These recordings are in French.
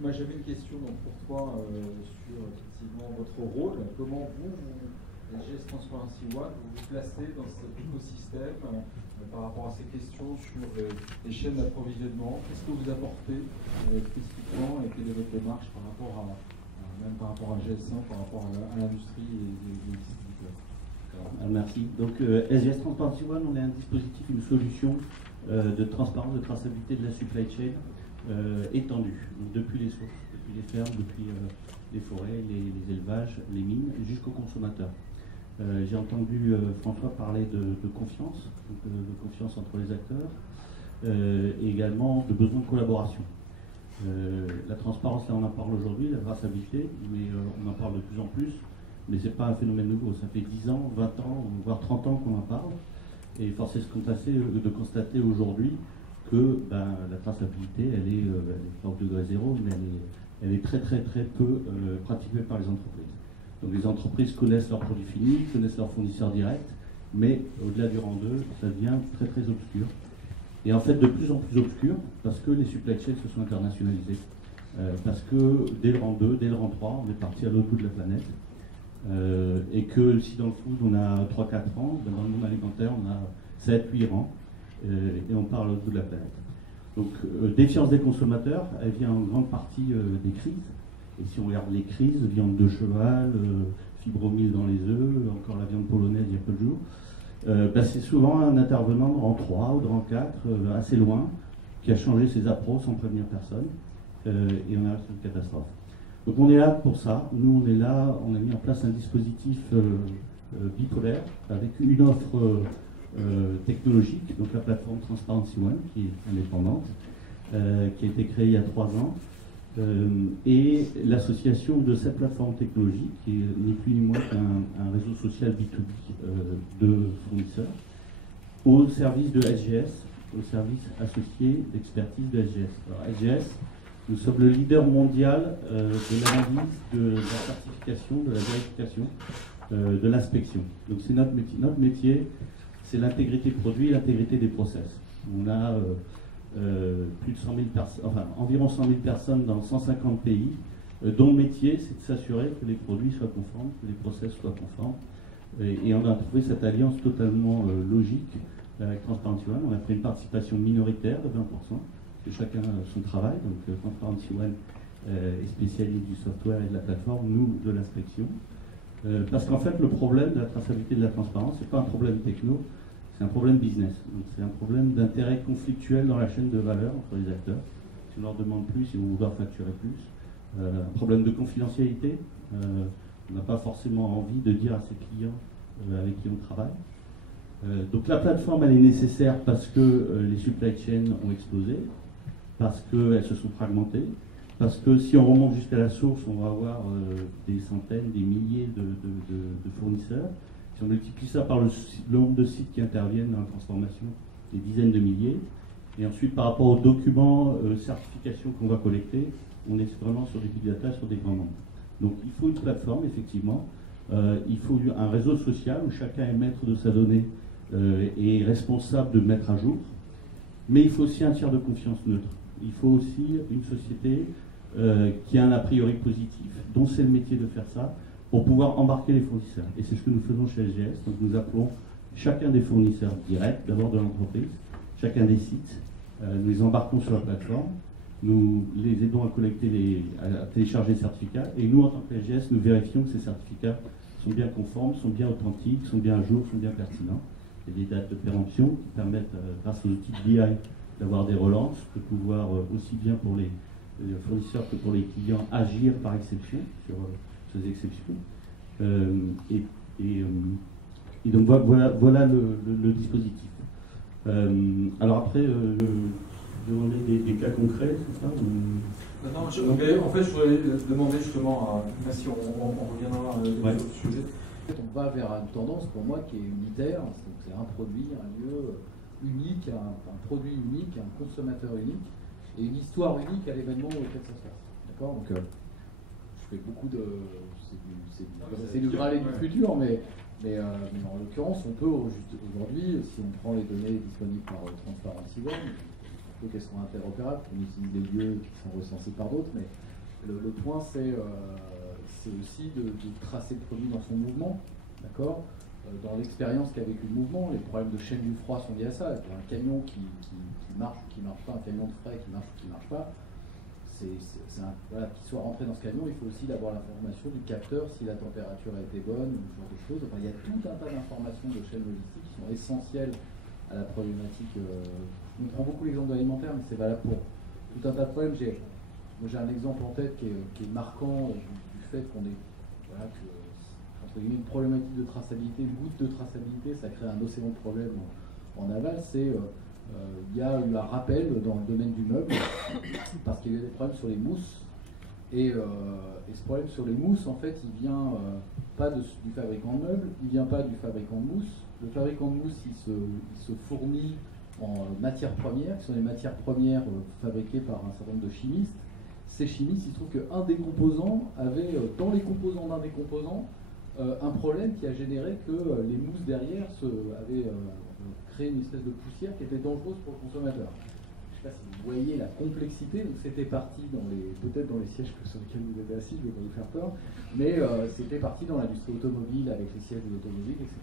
Moi j'avais une question donc, pour toi sur effectivement votre rôle. Comment vous, GS Transparency One, vous vous placez dans cet écosystème par rapport à ces questions sur les chaînes d'approvisionnement? Qu'est-ce que vous apportez spécifiquement et quelle est votre démarche par rapport à, même par rapport à GS1, par rapport à l'industrie et les distributeurs? Merci. Donc SGS Transparency One, on est un dispositif, une solution de transparence, de traçabilité de la supply chain étendue, donc depuis les sources, depuis les fermes, depuis les forêts, les élevages, les mines, jusqu'aux consommateurs. J'ai entendu François parler de confiance, de confiance entre les acteurs, et également de besoin de collaboration. La transparence, là on en parle aujourd'hui, la traçabilité, mais on en parle de plus en plus, mais ce n'est pas un phénomène nouveau, ça fait 10 ans, 20 ans, voire 30 ans qu'on en parle, et force est de constater aujourd'hui que la traçabilité, elle est pas au degré zéro, mais elle est très peu pratiquée par les entreprises. Donc les entreprises connaissent leurs produits finis, connaissent leurs fournisseurs directs, mais au-delà du rang 2, ça devient très obscur. Et en fait de plus en plus obscur, parce que les supply chains se sont internationalisés. Parce que dès le rang 2, dès le rang 3, on est parti à l'autre bout de la planète. Et que si dans le food on a 3-4 rangs, dans le monde alimentaire on a 7-8 rangs, et on part à l'autre bout de la planète. Donc défiance des consommateurs, elle vient en grande partie des crises. Et si on regarde les crises, viande de cheval, fibromyl dans les œufs, encore la viande polonaise il y a peu de jours, c'est souvent un intervenant de rang 3 ou de rang 4, assez loin, qui a changé ses approches sans prévenir personne, et on arrive sur une catastrophe. Donc on est là pour ça. Nous on est là, on a mis en place un dispositif bipolaire avec une offre technologique, donc la plateforme Transparency One qui est indépendante, qui a été créée il y a 3 ans, et l'association de cette plateforme technologique qui est ni plus ni moins qu'un réseau social B2B de fournisseurs au service de SGS, au service associé d'expertise de SGS. Alors SGS, nous sommes le leader mondial de l'analyse, de la certification, de la vérification, de l'inspection. Donc c'est notre métier. Notre métier, c'est l'intégrité produit et l'intégrité des process. On a plus de 100 000 personnes, enfin environ 100 000 personnes dans 150 pays, dont le métier, c'est de s'assurer que les produits soient conformes, que les process soient conformes. Et on a trouvé cette alliance totalement logique avec Transparency One. On a pris une participation minoritaire de 20%. Que chacun a son travail, donc Transparency One est spécialiste du software et de la plateforme, nous de l'inspection. Parce qu'en fait, le problème de la traçabilité de la transparence, c'est pas un problème techno, c'est un problème business. Donc c'est un problème d'intérêt conflictuel dans la chaîne de valeur entre les acteurs. Si on leur demande plus, ils vont vouloir facturer plus. Un problème de confidentialité. On n'a pas forcément envie de dire à ses clients avec qui on travaille. Donc la plateforme, elle est nécessaire parce que les supply chains ont explosé, parce qu'elles se sont fragmentées, parce que si on remonte jusqu'à la source, on va avoir des centaines, des milliers de fournisseurs. Si on multiplie ça par le nombre de sites qui interviennent dans la transformation, des dizaines de milliers. Et ensuite, par rapport aux documents, certifications qu'on va collecter, on est vraiment sur des big data, sur des grands nombres. Donc il faut une plateforme, effectivement. Il faut un réseau social où chacun est maître de sa donnée et responsable de mettre à jour. Mais il faut aussi un tiers de confiance neutre. Il faut aussi une société qui a un a priori positif, dont c'est le métier de faire ça, pour pouvoir embarquer les fournisseurs. Et c'est ce que nous faisons chez SGS. Donc nous appelons chacun des fournisseurs directs, d'abord de l'entreprise, chacun des sites, nous les embarquons sur la plateforme, nous les aidons à à télécharger les certificats, et nous, en tant que SGS, nous vérifions que ces certificats sont bien conformes, sont bien authentiques, sont bien à jour, sont bien pertinents. Il y a des dates de péremption qui permettent, grâce aux outils de BI, d'avoir des relances, de pouvoir aussi bien pour les fournisseurs que pour les clients agir par exception sur ces exceptions. Et donc voilà le dispositif. Alors après, demander des cas concrets, c'est ça Non, en fait, je voudrais demander justement, si on reviendra sur ce sujet. On va vers une tendance pour moi qui est unitaire, c'est un produit, un lieu unique, un produit unique, un consommateur unique et une histoire unique à l'événement auquel ça se passe. D'accord. Donc je fais beaucoup de... C'est du Graal et du futur, mais en l'occurrence, on peut aujourd'hui, si on prend les données disponibles par Transparency One, plutôt qu'elles soient interopérables, qu'on utilise des lieux qui sont recensés par d'autres, mais le point c'est aussi de tracer le produit dans son mouvement, d'accord. Dans l'expérience qu'a vécu le mouvement, les problèmes de chaîne du froid sont liés à ça. Un camion qui marche ou qui marche pas, un camion de frais qui marche ou qui marche pas, voilà, qu'il soit rentré dans ce camion, il faut aussi avoir l'information du capteur, si la température a été bonne, ou ce genre de choses. Enfin, il y a tout un tas d'informations de chaîne logistique qui sont essentielles à la problématique. On prend beaucoup l'exemple de l'alimentaire, mais c'est valable pour tout un tas de problèmes. Moi, j'ai un exemple en tête qui est marquant du fait qu'on est, voilà, que entre guillemets, une problématique de traçabilité, une goutte de traçabilité, ça crée un océan de problèmes en aval. C'est il y a eu un rappel dans le domaine du meuble parce qu'il y a eu des problèmes sur les mousses et ce problème sur les mousses, en fait, il vient pas du fabricant de meubles, il vient pas du fabricant de mousse. Le fabricant de mousse, il se fournit en matières premières, qui sont des matières premières fabriquées par un certain nombre de chimistes. Ces chimistes, il se trouve qu'un des composants avait, dans les composants d'un des composants, un problème qui a généré que les mousses derrière avaient créé une espèce de poussière qui était dangereuse pour le consommateur. Je ne sais pas si vous voyez la complexité, donc c'était parti peut-être dans les sièges sur lesquels vous avez assis, je ne vais pas vous faire peur, mais c'était parti dans l'industrie automobile avec les sièges de l'automobile, etc.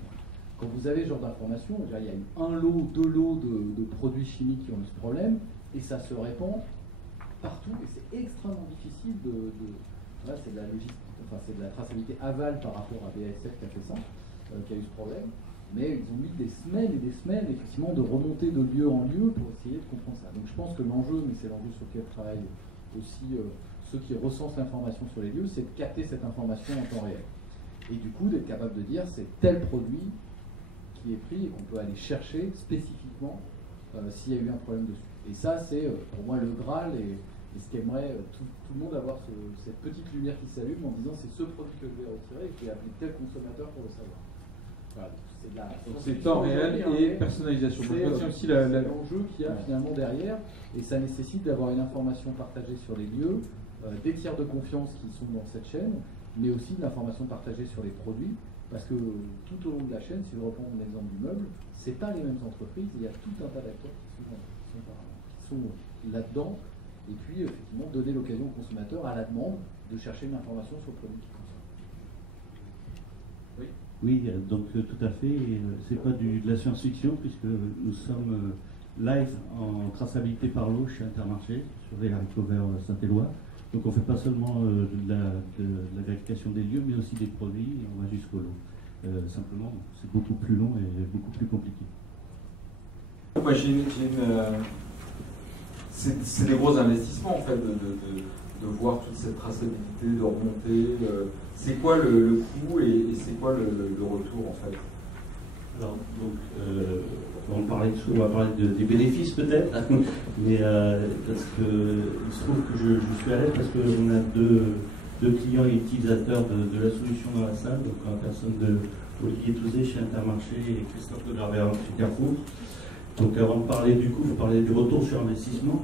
Quand vous avez ce genre d'informations, il y a eu un lot, deux lots de produits chimiques qui ont eu ce problème, et ça se répand partout, et c'est extrêmement difficile voilà, c'est de la logistique, enfin c'est de la traçabilité aval par rapport à BASF qui a fait ça, qui a eu ce problème, mais ils ont mis des semaines et des semaines, effectivement, de remonter de lieu en lieu pour essayer de comprendre ça. Donc je pense que l'enjeu, mais c'est l'enjeu sur lequel travaillent aussi ceux qui recensent l'information sur les lieux, c'est de capter cette information en temps réel. Et du coup, d'être capable de dire c'est tel produit qui est pris et qu'on peut aller chercher spécifiquement s'il y a eu un problème dessus. Et ça, c'est pour moi le Graal et ce qu'aimerait tout le monde avoir cette petite lumière qui s'allume en disant c'est ce produit que je vais retirer et je vais appeler tel consommateur pour le savoir. Voilà, c'est temps réel et personnalisation. C'est l'enjeu qu'il y a finalement derrière, et ça nécessite d'avoir une information partagée sur les lieux, des tiers de confiance qui sont dans cette chaîne, mais aussi de l'information partagée sur les produits, parce que tout au long de la chaîne, si je reprends mon exemple du meuble, c'est pas les mêmes entreprises, il y a tout un tas d'acteurs qui sont là-dedans, et puis effectivement donner l'occasion au consommateur à la demande de chercher une information sur le produit qu'il consomme. Oui. Oui, donc tout à fait. C'est pas de la science-fiction puisque nous sommes live en traçabilité par l'eau chez Intermarché sur les haricots verts Saint-Éloi. Donc on ne fait pas seulement de la vérification des lieux, mais aussi des produits, et on va jusqu'au lot. Simplement, c'est beaucoup plus long et beaucoup plus compliqué. Moi, c'est des gros investissements en fait de voir toute cette traçabilité, de remonter. C'est quoi le coût et c'est quoi le retour en fait? Alors, donc, on va parler des bénéfices peut-être, mais parce que il se trouve que je suis à l'aise parce qu'on a deux clients et utilisateurs de la solution dans la salle, donc en personne de Olivier Touzé chez Intermarché et Christophe de Gravert chez Carrefour. Donc avant de parler du coût, il faut parler du retour sur investissement.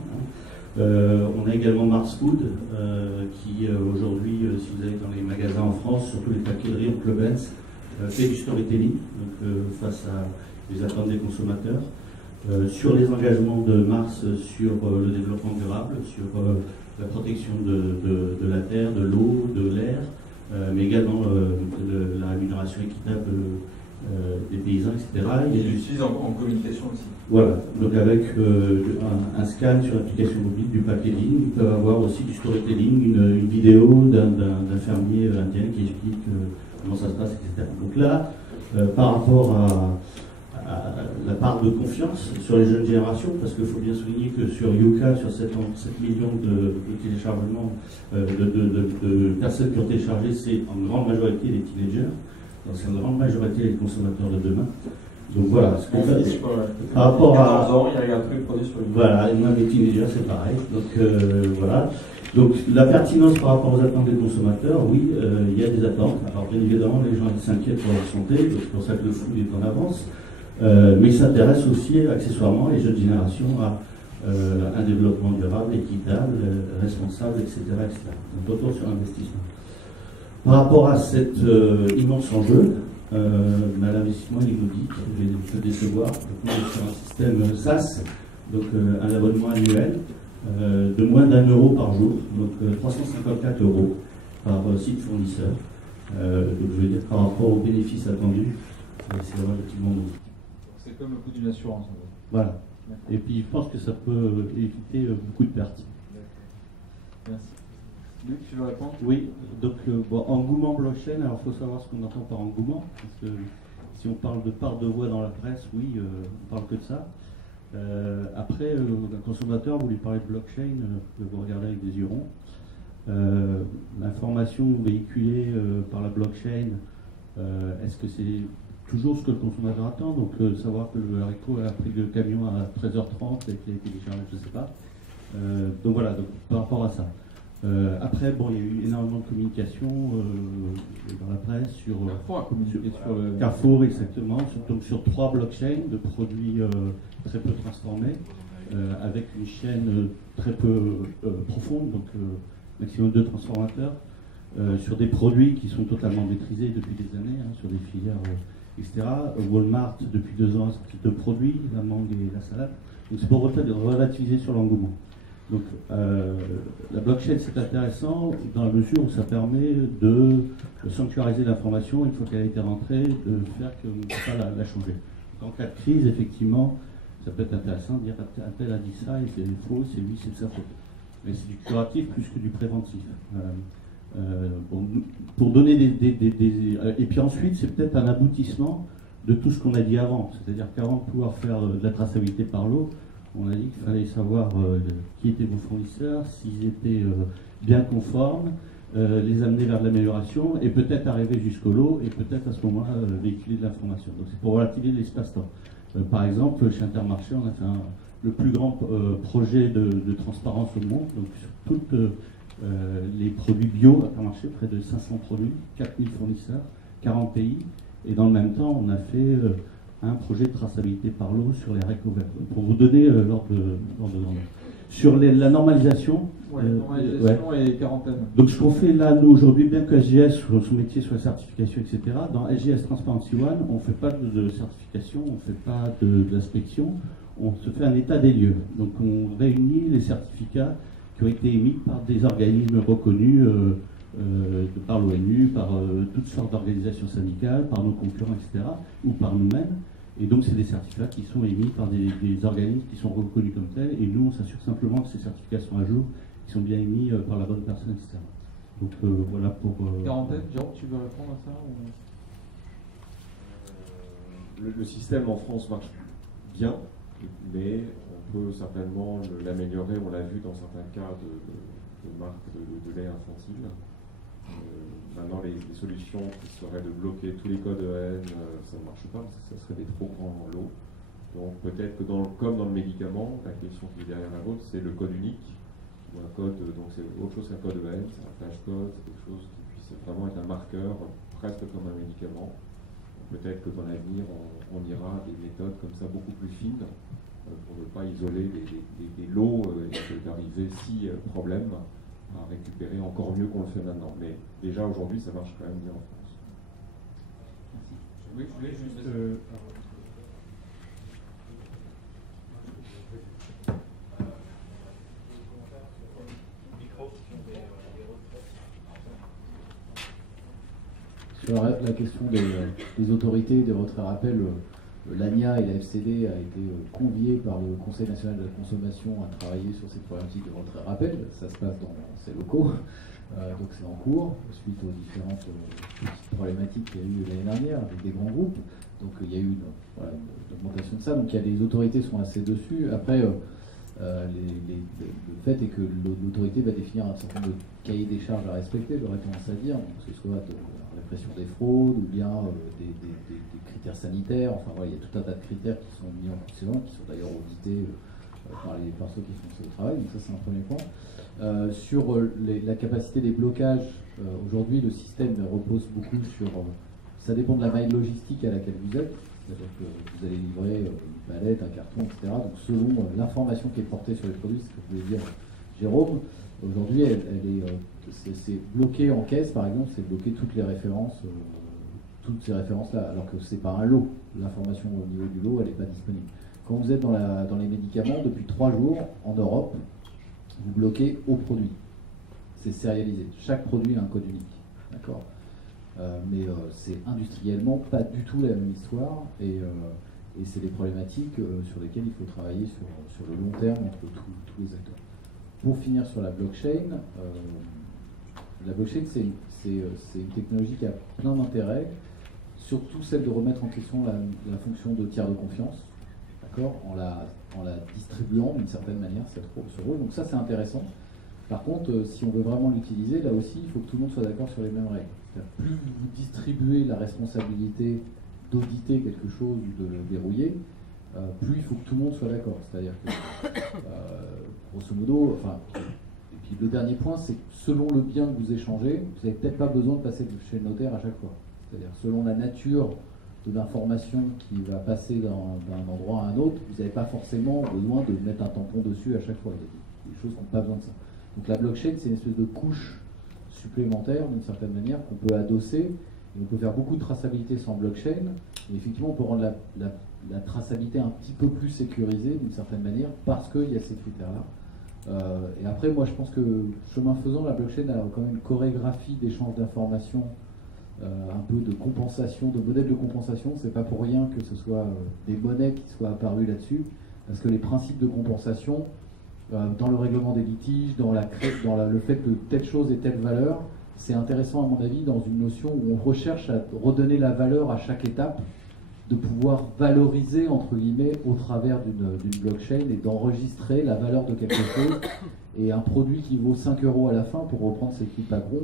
On a également Mars Food qui aujourd'hui, si vous allez dans les magasins en France, surtout les paqueteries en Club Benz, fait du storytelling face à les attentes des consommateurs. Sur les engagements de Mars sur le développement durable, sur la protection de la terre, de l'eau, de l'air, mais également la rémunération équitable des paysans, etc. Ils l'utilisent en communication aussi. Voilà, donc avec un scan sur l'application mobile du packaging, ils peuvent avoir aussi du storytelling, une vidéo d'un fermier indien qui explique comment ça se passe, etc. Donc là, par rapport à la part de confiance sur les jeunes générations, parce qu'il faut bien souligner que sur Yuka, sur 7 millions de téléchargements, de personnes qui ont téléchargé, c'est en grande majorité les teenagers. Donc c'est une grande majorité des consommateurs de demain. Donc voilà, ce qu'on fait par rapport à 14 ans, il regarde tous les produits sur YouTube. Voilà, et moi mes teenagers c'est pareil. Donc voilà. Donc la pertinence par rapport aux attentes des consommateurs, oui, il y a des attentes. Alors bien évidemment, les gens s'inquiètent pour leur santé, donc c'est pour ça que le food est en avance. Mais ils s'intéressent aussi accessoirement, les jeunes générations, à un développement durable, équitable, responsable, etc., etc. Donc retour sur investissement. Par rapport à cet immense enjeu, l'investissement est mélodique, je vais te décevoir. On est sur un système SaaS, donc un abonnement annuel de moins d'1 € par jour, donc 354 € par site fournisseur. Donc je veux dire, par rapport aux bénéfices attendus, c'est relativement bon. C'est comme le coût d'une assurance. En fait. Voilà. Et puis je pense que ça peut éviter beaucoup de pertes. Merci. Luc, tu veux répondre? Oui, donc engouement blockchain, alors il faut savoir ce qu'on entend par engouement, parce que si on parle de part de voix dans la presse, oui, on parle que de ça. Après, un consommateur, vous lui parlez de blockchain, vous regardez avec des yeux ronds. L'information véhiculée par la blockchain, est-ce que c'est toujours ce que le consommateur attend? Donc savoir que le haricot a pris le camion à 13h30 et qu'il a été déchargé, je ne sais pas. Donc voilà, donc, par rapport à ça. Après, bon, il y a eu énormément de communication dans la presse sur Carrefour a communiqué sur le... Carrefour, exactement, donc sur 3 blockchains de produits très peu transformés, avec une chaîne très peu profonde, donc maximum 2 transformateurs, sur des produits qui sont totalement maîtrisés depuis des années, hein, sur des filières, etc. Walmart, depuis 2 ans, a sorti 2 produits, la mangue et la salade. Donc c'est pour relativiser sur l'engouement. Donc la blockchain c'est intéressant dans la mesure où ça permet de sanctuariser l'information une fois qu'elle a été rentrée, de faire qu'on ne peut pas la changer. Donc, en cas de crise, effectivement, ça peut être intéressant de dire un tel a dit ça et c'est faux, c'est lui, c'est de sa faute. Mais c'est du curatif plus que du préventif. Bon, pour donner et puis ensuite, c'est peut-être un aboutissement de tout ce qu'on a dit avant. C'est-à-dire qu'avant de pouvoir faire de la traçabilité par l'eau, on a dit qu'il fallait savoir qui étaient vos fournisseurs, s'ils étaient bien conformes, les amener vers de l'amélioration et peut-être arriver jusqu'au lot et peut-être à ce moment-là véhiculer de l'information. Donc c'est pour relativiser l'espace-temps. Par exemple, chez Intermarché, on a fait le plus grand projet de transparence au monde, donc sur tous les produits bio Intermarché, près de 500 produits, 4000 fournisseurs, 40 pays, et dans le même temps, on a fait un projet de traçabilité par l'eau sur les haricots verts. Pour vous donner l'ordre de grandeur. Sur la normalisation. Normalisation et quarantaine. Donc ce qu'on fait là, nous, aujourd'hui, bien que SGS, son métier soit certification, etc., dans SGS Transparency One, on ne fait pas de certification, on ne fait pas d'inspection, on se fait un état des lieux. Donc on réunit les certificats qui ont été émis par des organismes reconnus par l'ONU, par toutes sortes d'organisations syndicales, par nos concurrents, etc., ou par nous-mêmes. Et donc, c'est des certificats qui sont émis par des organismes qui sont reconnus comme tels. Et nous, on s'assure simplement que ces certificats sont à jour, qui sont bien émis par la bonne personne, etc. Donc, voilà pour... Quarantaine, Jérôme, tu veux répondre à ça ou... Le système en France marche bien, mais on peut certainement l'améliorer. On l'a vu dans certains cas de marques de lait infantile. Maintenant, les solutions qui seraient de bloquer tous les codes EN, ça ne marche pas, parce que ça serait des trop grands lots. Donc peut-être que comme dans le médicament, la question qui est derrière la vôtre, c'est le code unique, ou un code, donc c'est autre chose qu'un code EN, c'est un flash code, c'est quelque chose qui puisse vraiment être un marqueur, presque comme un médicament. Peut-être que dans l'avenir, on ira à des méthodes comme ça beaucoup plus fines, pour ne pas isoler des lots et d'arriver, si problème, à récupérer encore mieux qu'on le fait maintenant. Mais déjà aujourd'hui, ça marche quand même bien en France. Merci. Oui, je voulais juste... Sur la question des autorités, des retraits rappels, l'ANIA et la FCD a été conviés par le Conseil national de la consommation à travailler sur ces problématiques de retrait rappel. Ça se passe dans ces locaux, donc c'est en cours, suite aux différentes petites problématiques qu'il y a eu l'année dernière avec des grands groupes. Donc il y a eu une augmentation de ça, donc les autorités sont assez dessus. Après, le fait est que l'autorité va définir un certain nombre de cahiers des charges à respecter, j'aurais tendance à dire, que ce soit de la répression des fraudes ou bien des critères sanitaires. Enfin voilà, il y a tout un tas de critères qui sont mis en considération, qui sont d'ailleurs audités par ceux qui font ce travail, donc ça c'est un premier point. Sur la capacité des blocages, aujourd'hui le système repose beaucoup sur... ça dépend de la maille logistique à laquelle vous êtes. C'est-à-dire que vous allez livrer une palette, un carton, etc. Donc selon l'information qui est portée sur les produits, c'est ce que vous voulez dire Jérôme, aujourd'hui c'est bloqué en caisse par exemple, c'est bloqué toutes les références, toutes ces références-là, alors que c'est pas un lot. L'information au niveau du lot, elle n'est pas disponible. Quand vous êtes dans les médicaments, depuis 3 jours, en Europe, vous bloquez au produit. C'est sérialisé. Chaque produit a un code unique. D'accord ? Mais c'est industriellement pas du tout la même histoire. Et c'est des problématiques sur lesquelles il faut travailler sur le long terme entre tous les acteurs. Pour finir sur la blockchain c'est une technologie qui a plein d'intérêts, surtout celle de remettre en question la fonction de tiers de confiance, d'accord, en la distribuant d'une certaine manière, ce rôle. Donc ça, c'est intéressant. Par contre, si on veut vraiment l'utiliser, là aussi, il faut que tout le monde soit d'accord sur les mêmes règles. Plus vous distribuez la responsabilité d'auditer quelque chose ou de le verrouiller, plus il faut que tout le monde soit d'accord. C'est-à-dire que, grosso modo, et puis le dernier point, c'est que selon le bien que vous échangez, vous n'avez peut-être pas besoin de passer chez le notaire à chaque fois. C'est-à-dire selon la nature de l'information qui va passer d'un endroit à un autre, vous n'avez pas forcément besoin de mettre un tampon dessus à chaque fois. Il y a des choses qui n'ont pas besoin de ça. Donc la blockchain, c'est une espèce de couche supplémentaire, d'une certaine manière, qu'on peut adosser. Et on peut faire beaucoup de traçabilité sans blockchain. Et effectivement, on peut rendre la traçabilité un petit peu plus sécurisée, d'une certaine manière, parce qu'il y a ces critères-là. Et après, moi, je pense que, chemin faisant, la blockchain a quand même une chorégraphie d'échange d'informations, un peu de compensation, de modèles de compensation. C'est pas pour rien que ce soit des monnaies qui soient apparues là-dessus, parce que les principes de compensation, dans le règlement des litiges, dans le fait que telle chose ait telle valeur, c'est intéressant à mon avis dans une notion où on recherche à redonner la valeur à chaque étape, de pouvoir valoriser entre guillemets au travers d'une blockchain et d'enregistrer la valeur de quelque chose. Et un produit qui vaut 5 € à la fin, pour reprendre ces clips agro,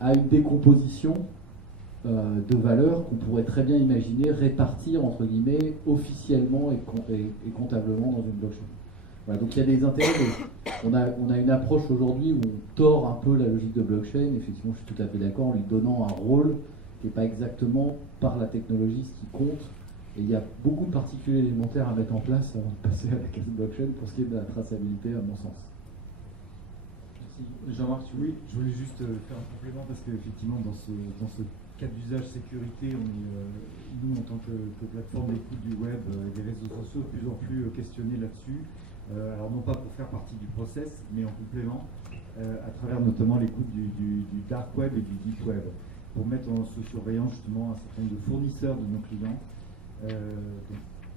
a une décomposition de valeur qu'on pourrait très bien imaginer répartir entre guillemets officiellement et comptablement dans une blockchain. Voilà, donc il y a des intérêts. On a une approche aujourd'hui où on tord un peu la logique de blockchain. Effectivement, je suis tout à fait d'accord, en lui donnant un rôle qui n'est pas exactement par la technologie ce qui compte. Et il y a beaucoup de particules élémentaires à mettre en place avant de passer à la case blockchain pour ce qui est de la traçabilité, à mon sens. Merci. Jean-Marc, oui, je voulais juste faire un complément parce qu'effectivement, dans ce cas d'usage sécurité, on est, nous, en tant que plateforme d'écoute du web et des réseaux sociaux, de plus en plus questionnés là-dessus. Alors non pas pour faire partie du process, mais en complément, à travers notamment l'écoute du dark web et du deep web, pour mettre sous surveillance justement un certain nombre de fournisseurs de nos clients,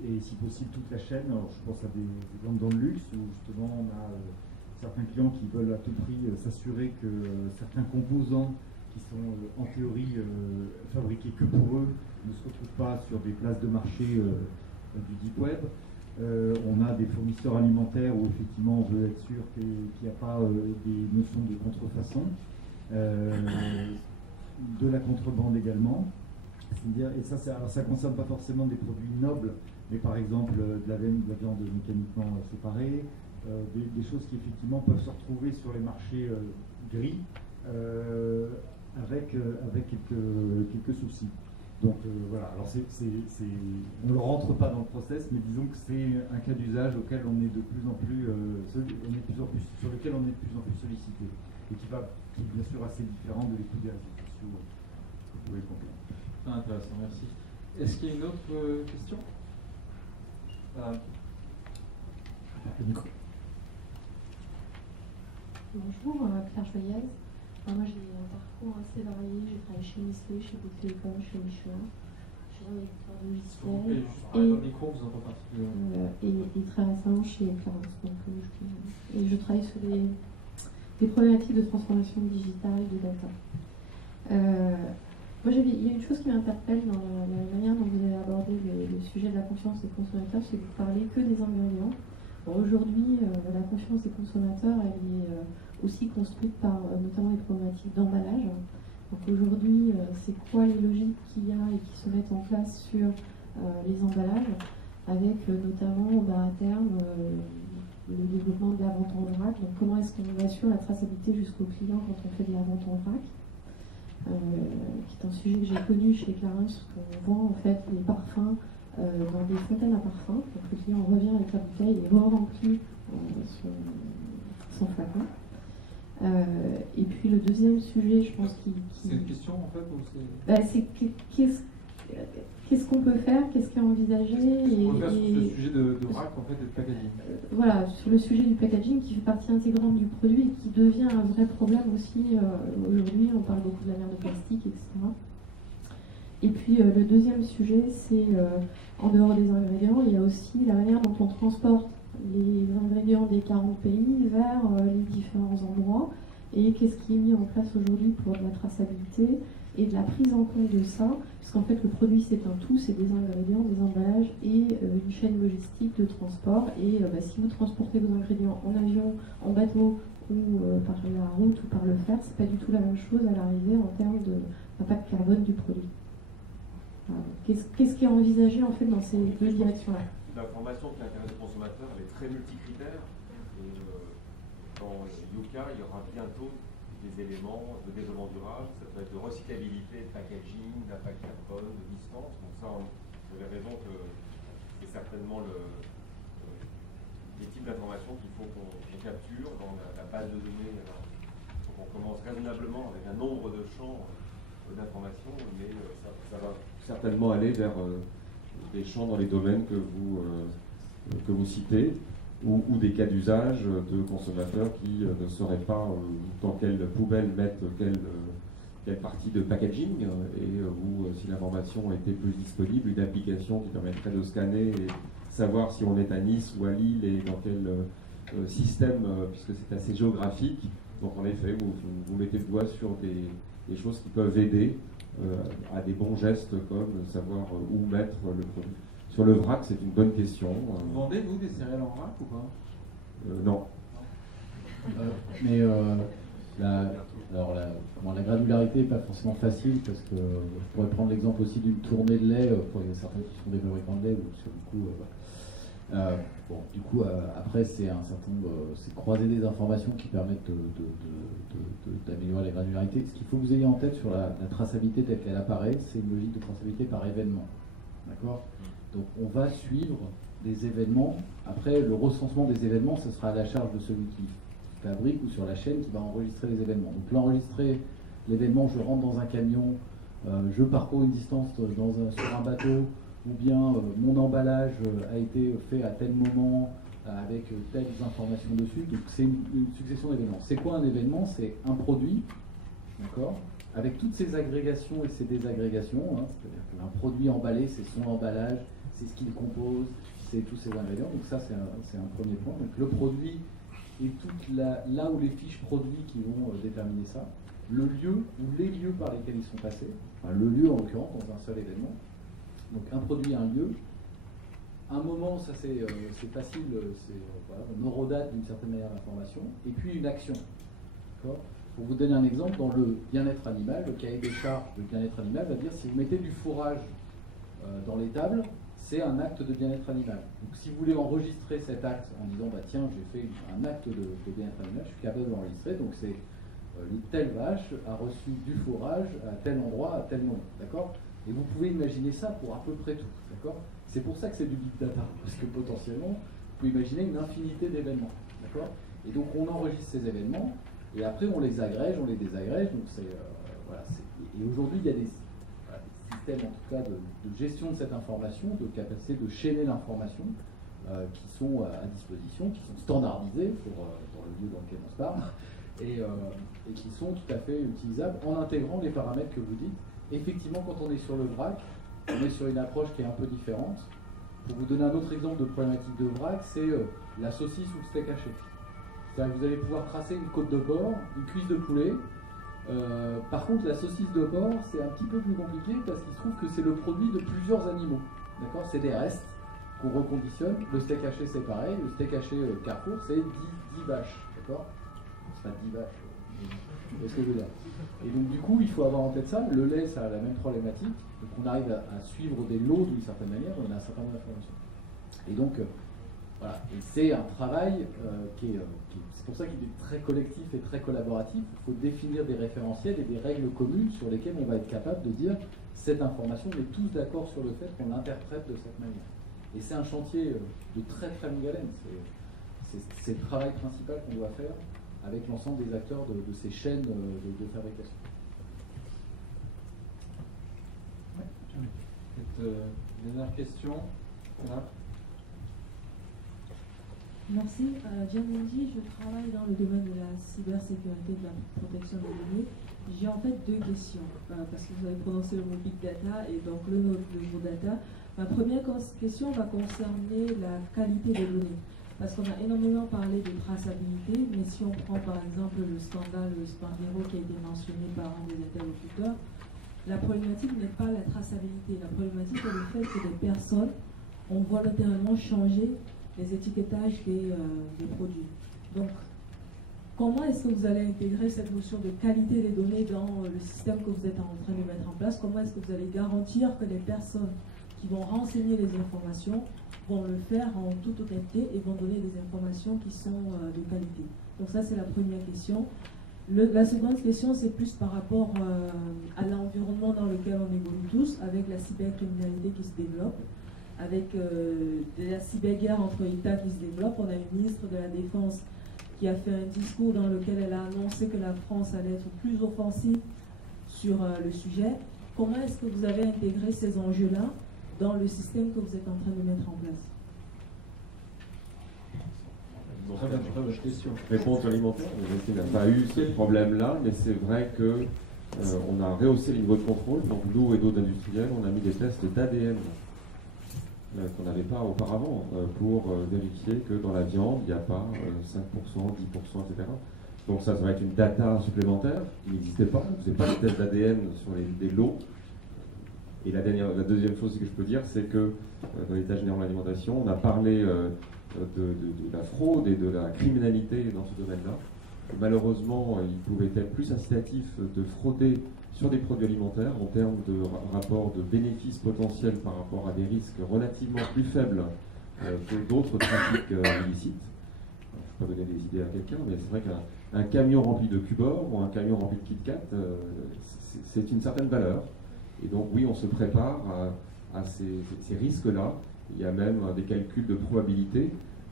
et si possible toute la chaîne. Alors je pense à des exemples dans le luxe, où justement on a certains clients qui veulent à tout prix s'assurer que certains composants qui sont en théorie fabriqués que pour eux ne se retrouvent pas sur des places de marché du deep web. On a des fournisseurs alimentaires où effectivement on veut être sûr qu'il n'y a pas des notions de contrefaçon, de la contrebande également. Et ça ne concerne pas forcément des produits nobles, mais par exemple de la viande mécaniquement séparée, des choses qui effectivement peuvent se retrouver sur les marchés gris avec quelques soucis. Donc voilà, alors on ne rentre pas dans le process, mais disons que c'est un cas d'usage auquel on est de plus en plus, sur lequel on est de plus en plus sollicité, et qui est bien sûr assez différent de l'écoute des réseaux sociaux. Vous pouvez le comprendre. Très intéressant, merci. Est-ce qu'il y a une autre question? Bonjour, Claire Joyeuse. Moi j'ai un parcours assez varié, j'ai travaillé chez Nestlé, chez Bouygues Télécom, chez Michelin, chez un éditeur de logiciels et très récemment chez Clarence. Et je travaille sur des problématiques de transformation digitale et de data. Moi il y a une chose qui m'interpelle dans la manière dont vous avez abordé le sujet de la confiance des consommateurs, c'est que vous parlez que des ingrédients. Aujourd'hui, la confiance des consommateurs, elle est aussi construite par notamment les problématiques d'emballage. Donc aujourd'hui, c'est quoi les logiques qu'il y a et qui se mettent en place sur les emballages, avec notamment à terme le développement de la vente en vrac. Donc comment est-ce qu'on assure la traçabilité jusqu'au client quand on fait de la vente en vrac, qui est un sujet que j'ai connu chez Clarins, où on vend en fait les parfums dans des fontaines à parfum. Donc le client revient avec la bouteille et re-remplit son flacon. Et puis le deuxième sujet, je pense C'est une question en fait ou c'est qu'est-ce qu'on peut faire, qu'est-ce qui est envisagé Qu'est-ce qu'on peut faire sur ce sujet de vrac en fait, et de packaging. Voilà, sur le sujet du packaging qui fait partie intégrante du produit et qui devient un vrai problème aussi. Aujourd'hui, on parle beaucoup de la mer de plastique, etc. Et puis le deuxième sujet, c'est en dehors des ingrédients, il y a aussi la manière dont on transporte les ingrédients des 40 pays vers les différents endroits et qu'est-ce qui est mis en place aujourd'hui pour de la traçabilité et de la prise en compte de ça, puisqu'en fait le produit c'est un tout, c'est des ingrédients, des emballages et une chaîne logistique de transport. Et si vous transportez vos ingrédients en avion, en bateau ou par la route ou par le fer, c'est pas du tout la même chose à l'arrivée en termes d'impact carbone du produit. Qu'est-ce qui est envisagé en fait dans ces deux directions-là? L'information qui intéresse le consommateur, elle est très multicritère. Et dans Yuka, il y aura bientôt des éléments de développement durable. Ça peut être de recyclabilité, de packaging, d'impact carbone, de distance. Donc ça, vous avez raison que c'est certainement les types d'informations qu'il faut qu'on capture dans la base de données. Donc on commence raisonnablement avec un nombre de champs d'informations, mais ça va certainement aller vers des champs dans les domaines que vous citez, ou des cas d'usage de consommateurs qui ne sauraient pas dans quelle poubelle mettre quelle partie de packaging, et où si l'information était plus disponible, une application qui permettrait de scanner et savoir si on est à Nice ou à Lille et dans quel système, puisque c'est assez géographique. Donc en effet, vous mettez le doigt sur des choses qui peuvent aider à des bons gestes comme savoir où mettre le produit. Sur le vrac, c'est une bonne question. Vous vendez, vous, des céréales en vrac ou pas? Non. Mais la granularité n'est pas forcément facile parce que je pourrais prendre l'exemple aussi d'une tournée de lait pour il y a certains qui sont des fabricants de lait où sur le coup, après c'est un certain nombre, c'est croiser des informations qui permettent d'améliorer la granularité. Ce qu'il faut que vous ayez en tête sur la traçabilité telle qu'elle apparaît, c'est une logique de traçabilité par événement. D'accord? Donc on va suivre des événements. Après, le recensement des événements, ce sera à la charge de celui qui fabrique ou sur la chaîne qui va enregistrer les événements. Donc l'enregistrer l'événement, je rentre dans un camion, je parcours une distance sur un bateau, ou bien mon emballage a été fait à tel moment avec telles informations dessus. Donc c'est une succession d'événements. C'est quoi un événement? C'est un produit, d'accord, avec toutes ses agrégations et ses désagrégations. C'est-à-dire qu'un produit emballé, c'est son emballage, c'est ce qu'il compose, c'est tous ses ingrédients. Donc ça, c'est un premier point. Donc le produit et là où les fiches produits qui vont déterminer ça, le lieu ou les lieux par lesquels ils sont passés, enfin, le lieu en l'occurrence dans un seul événement. Donc un produit, un lieu. Un moment, ça c'est facile, voilà, on eurodate d'une certaine manière l'information. Et puis une action. Pour vous donner un exemple, dans le bien-être animal, le cahier des charges de bien-être animal va dire si vous mettez du fourrage dans l'étable, c'est un acte de bien-être animal. Donc si vous voulez enregistrer cet acte en disant bah tiens j'ai fait un acte de bien-être animal, je suis capable de l'enregistrer, donc c'est telle vache a reçu du fourrage à tel endroit, à tel moment, d'accord? Et vous pouvez imaginer ça pour à peu près tout, d'accord? C'est pour ça que c'est du big data, parce que potentiellement, vous pouvez imaginer une infinité d'événements, d'accord? Et donc on enregistre ces événements, et après on les agrège, on les désagrège, donc voilà. Et aujourd'hui, il y a des systèmes en tout cas de gestion de cette information, de capacité de chaîner l'information, qui sont à disposition, qui sont standardisés dans le lieu dans lequel on se parle, et qui sont tout à fait utilisables en intégrant les paramètres que vous dites. Effectivement, quand on est sur le vrac, on est sur une approche qui est un peu différente. Pour vous donner un autre exemple de problématique de vrac, c'est la saucisse ou le steak haché. C'est-à-dire que vous allez pouvoir tracer une côte de porc, une cuisse de poulet. Par contre, la saucisse de porc, c'est un petit peu plus compliqué parce qu'il se trouve que c'est le produit de plusieurs animaux. D'accord? C'est des restes qu'on reconditionne. Le steak haché, c'est pareil. Le steak haché Carrefour, c'est 10 vaches. D'accord? C'est pas 10 vaches. Est-ce que je veux dire? Et donc du coup, il faut avoir en tête ça. Le lait, ça a la même problématique. Donc on arrive à suivre des lots d'une certaine manière, on a un certain nombre d'informations. Et donc, voilà. Et c'est un travail c'est pour ça qu'il est très collectif et très collaboratif. Il faut définir des référentiels et des règles communes sur lesquelles on va être capable de dire cette information, on est tous d'accord sur le fait qu'on l'interprète de cette manière. Et c'est un chantier de très très longue haleine. C'est le travail principal qu'on doit faire avec l'ensemble des acteurs de ces chaînes de fabrication. Dernière question. Voilà. Merci. Diane Mendy, je travaille dans le domaine de la cybersécurité et de la protection des données. J'ai en fait deux questions, parce que vous avez prononcé le mot Big Data et donc le mot data. Ma première question va concerner la qualité des données, parce qu'on a énormément parlé de traçabilité, mais si on prend par exemple le scandale Spargero qui a été mentionné par un des interlocuteurs, la problématique n'est pas la traçabilité, la problématique est le fait que des personnes ont volontairement changé les étiquetages des produits. Donc, comment est-ce que vous allez intégrer cette notion de qualité des données dans le système que vous êtes en train de mettre en place? Comment est-ce que vous allez garantir que les personnes qui vont renseigner les informations vont le faire en toute honnêteté et vont donner des informations qui sont de qualité? Donc ça, c'est la première question. La seconde question, c'est plus par rapport à l'environnement dans lequel on évolue tous, avec la cybercriminalité qui se développe, avec la cyberguerre entre États qui se développe. On a une ministre de la Défense qui a fait un discours dans lequel elle a annoncé que la France allait être plus offensive sur le sujet. Comment est-ce que vous avez intégré ces enjeux-là dans le système que vous êtes en train de mettre en place? Très bonne question. Réponse alimentaire, on n'a pas eu ce problème-là, mais c'est vrai que on a rehaussé les niveaux de contrôle. Donc nous et d'autres industriels, on a mis des tests d'ADN qu'on n'avait pas auparavant pour vérifier que dans la viande, il n'y a pas 5%, 10%, etc. Donc ça va être une data supplémentaire qui n'existait pas. On ne faisait pas de tests d'ADN sur des lots. Et la deuxième chose que je peux dire, c'est que dans l'État général de l'alimentation, on a parlé de la fraude et de la criminalité dans ce domaine-là. Malheureusement, il pouvait être plus incitatif de frauder sur des produits alimentaires en termes de rapport de bénéfices potentiels par rapport à des risques relativement plus faibles que d'autres trafics illicites. Je ne vais pas donner des idées à quelqu'un, mais c'est vrai qu'un camion rempli de Cubor ou un camion rempli de Kit Kat, c'est une certaine valeur. Et donc oui, on se prépare à ces risques-là. Il y a même des calculs de probabilité.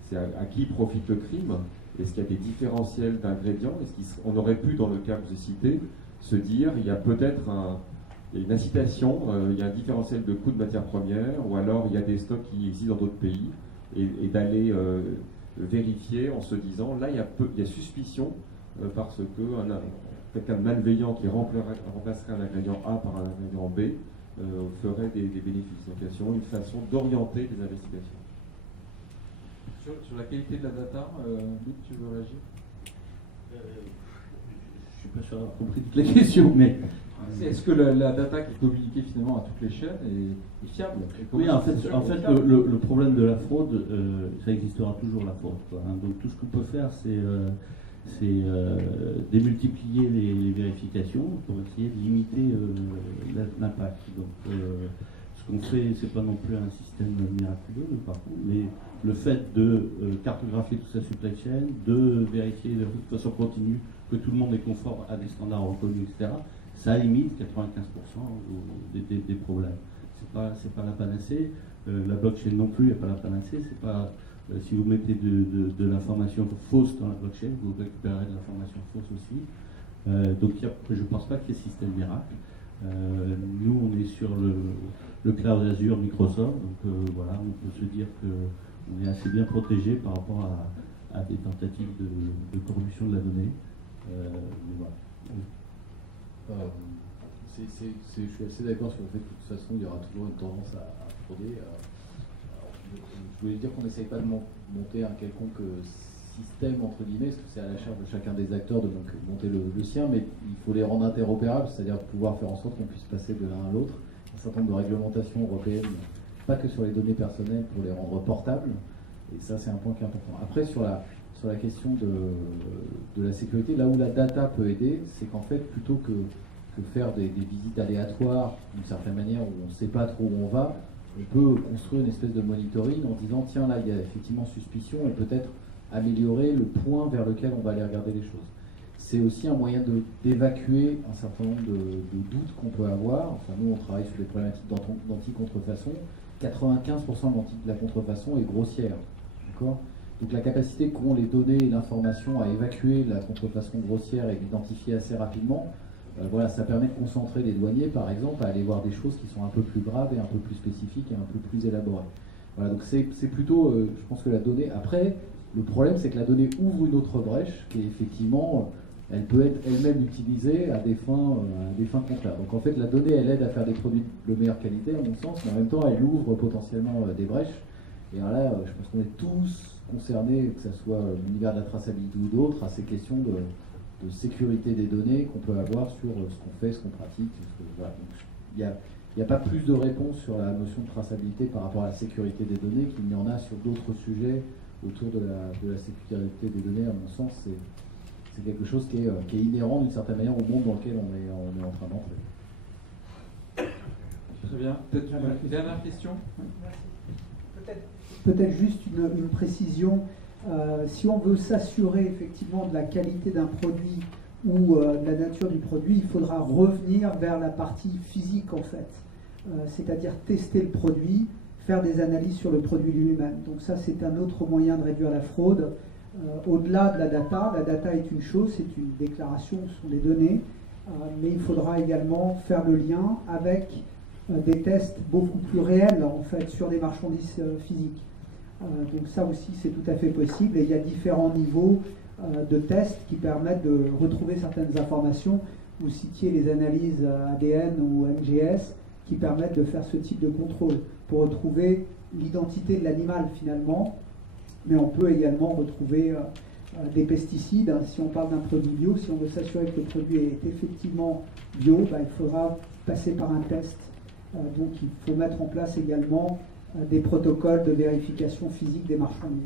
C'est à qui profite le crime. Est-ce qu'il y a des différentiels d'ingrédients? On aurait pu, dans le cas que vous avez cité, se dire il y a peut-être une incitation, il y a un différentiel de coût de matières premières, ou alors il y a des stocks qui existent dans d'autres pays, et d'aller vérifier en se disant là il y a suspicion parce que quelqu'un de malveillant qui remplacerait un ingrédient A par un ingrédient B ferait des bénéfices. Donc il y a sûrement une façon d'orienter les investigations. Sur la qualité de la data, Luc, tu veux réagir? Je suis pas sûr d'avoir compris toutes les questions, mais... Est-ce que la data qui est communiquée finalement à toutes les chaînes est fiable? Oui, en fait le problème de la fraude, ça existera toujours, la fraude, quoi, hein. Donc tout ce qu'on peut faire, c'est démultiplier les vérifications pour essayer de limiter l'impact. Donc ce qu'on fait, c'est pas non plus un système miraculeux, par contre, mais le fait de cartographier toute sa supply chain, de vérifier de toute façon continue que tout le monde est conforme à des standards reconnus, etc., ça limite 95% des problèmes. C'est pas la panacée. La blockchain non plus n'est pas la panacée. C'est pas si vous mettez de l'information fausse dans la blockchain, vous récupérez de l'information fausse aussi. Donc je ne pense pas qu'il y ait système miracle. Nous, on est sur le cloud Azure Microsoft, donc voilà, on peut se dire qu'on est assez bien protégé par rapport à des tentatives de corruption de la donnée. Mais voilà. Je suis assez d'accord sur le fait que de toute façon il y aura toujours une tendance à frauder. Je voulais dire qu'on n'essaye pas de monter un quelconque système entre guillemets, parce que c'est à la charge de chacun des acteurs de donc monter le sien, mais il faut les rendre interopérables, c'est-à-dire pouvoir faire en sorte qu'on puisse passer de l'un à l'autre. Un certain nombre de réglementations européennes, pas que sur les données personnelles, pour les rendre portables, et ça c'est un point qui est important. Après sur la question de la sécurité, là où la data peut aider, c'est qu'en fait plutôt que faire des visites aléatoires d'une certaine manière où on ne sait pas trop où on va, on peut construire une espèce de monitoring en disant tiens là il y a effectivement suspicion et peut-être améliorer le point vers lequel on va aller regarder les choses. C'est aussi un moyen d'évacuer un certain nombre de doutes qu'on peut avoir. Enfin nous on travaille sur les problématiques d'anti-contrefaçon. 95% de la contrefaçon est grossière. D'accord ? Donc la capacité qu'ont les données et l'information à évacuer la contrefaçon grossière et l'identifier assez rapidement, voilà, ça permet de concentrer les douaniers, par exemple, à aller voir des choses qui sont un peu plus graves et un peu plus spécifiques et un peu plus élaborées. Voilà, donc c'est plutôt, je pense que la donnée. Après, Le problème, c'est que la donnée ouvre une autre brèche qui est effectivement, elle peut être elle-même utilisée à des fins comptables. Donc en fait, la donnée, elle aide à faire des produits de meilleure qualité, à mon sens, mais en même temps, elle ouvre potentiellement des brèches. Et alors là, je pense qu'on est tous concernés, que ce soit l'univers de la traçabilité ou d'autres, à ces questions de sécurité des données qu'on peut avoir sur ce qu'on fait, ce qu'on pratique. Voilà. Donc, il n'y a pas plus de réponse sur la notion de traçabilité par rapport à la sécurité des données qu'il n'y en a sur d'autres sujets autour de la sécurité des données. À mon sens, c'est quelque chose qui est inhérent d'une certaine manière au monde dans lequel on est en train d'entrer. Très bien. Peut-être une dernière question? Peut-être juste une précision. Si on veut s'assurer effectivement de la qualité d'un produit ou de la nature du produit, il faudra revenir vers la partie physique en fait. C'est-à-dire tester le produit, faire des analyses sur le produit lui-même. Donc ça, c'est un autre moyen de réduire la fraude. Au-delà de la data est une chose, c'est une déclaration, ce sont des données, mais il faudra également faire le lien avec des tests beaucoup plus réels en fait sur des marchandises physiques. Donc ça aussi, c'est tout à fait possible et il y a différents niveaux de tests qui permettent de retrouver certaines informations. Vous citiez les analyses ADN ou NGS qui permettent de faire ce type de contrôle pour retrouver l'identité de l'animal finalement, mais on peut également retrouver des pesticides. Si on parle d'un produit bio, si on veut s'assurer que le produit est effectivement bio, il faudra passer par un test. Donc il faut mettre en place également des protocoles de vérification physique des marchandises.